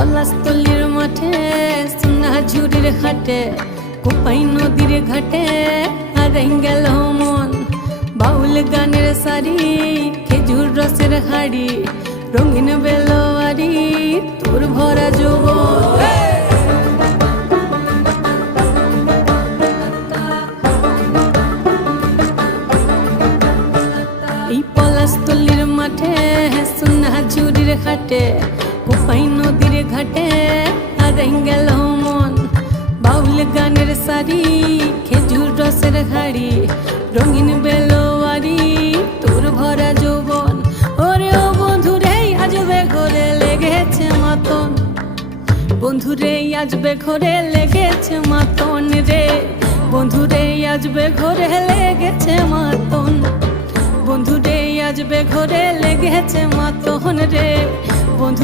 পলাশতলির মাঠে সোনা ঝুড়ির হাটে কোপাই নদীর ঘাটে হারাই গেল মন। বাউল গানের সারি খেজুর রসের হাড়ি রঙিন বেলোয়ারি তোর ভরা যৌবন। এই পলাশতলির মাঠে সোনা ঝুড়ির হাটে কোপাই নদীর ঘাটে হারাই গেল মন। বাউল গানের সারি খেজুর রসের হাড়ি রঙিন বেলোয়ারি তোর ভরা যৌবন। ওরে ও বন্ধুরে আজবে ঘরে লেগেছে মাতন, বন্ধুরে আজবে ঘরে লেগেছে মাতন রে, বন্ধুরে আজবে ঘরে লেগেছে মাতন, বন্ধুরে আজবে ঘরে লেগেছে মাতন রে বন্ধু।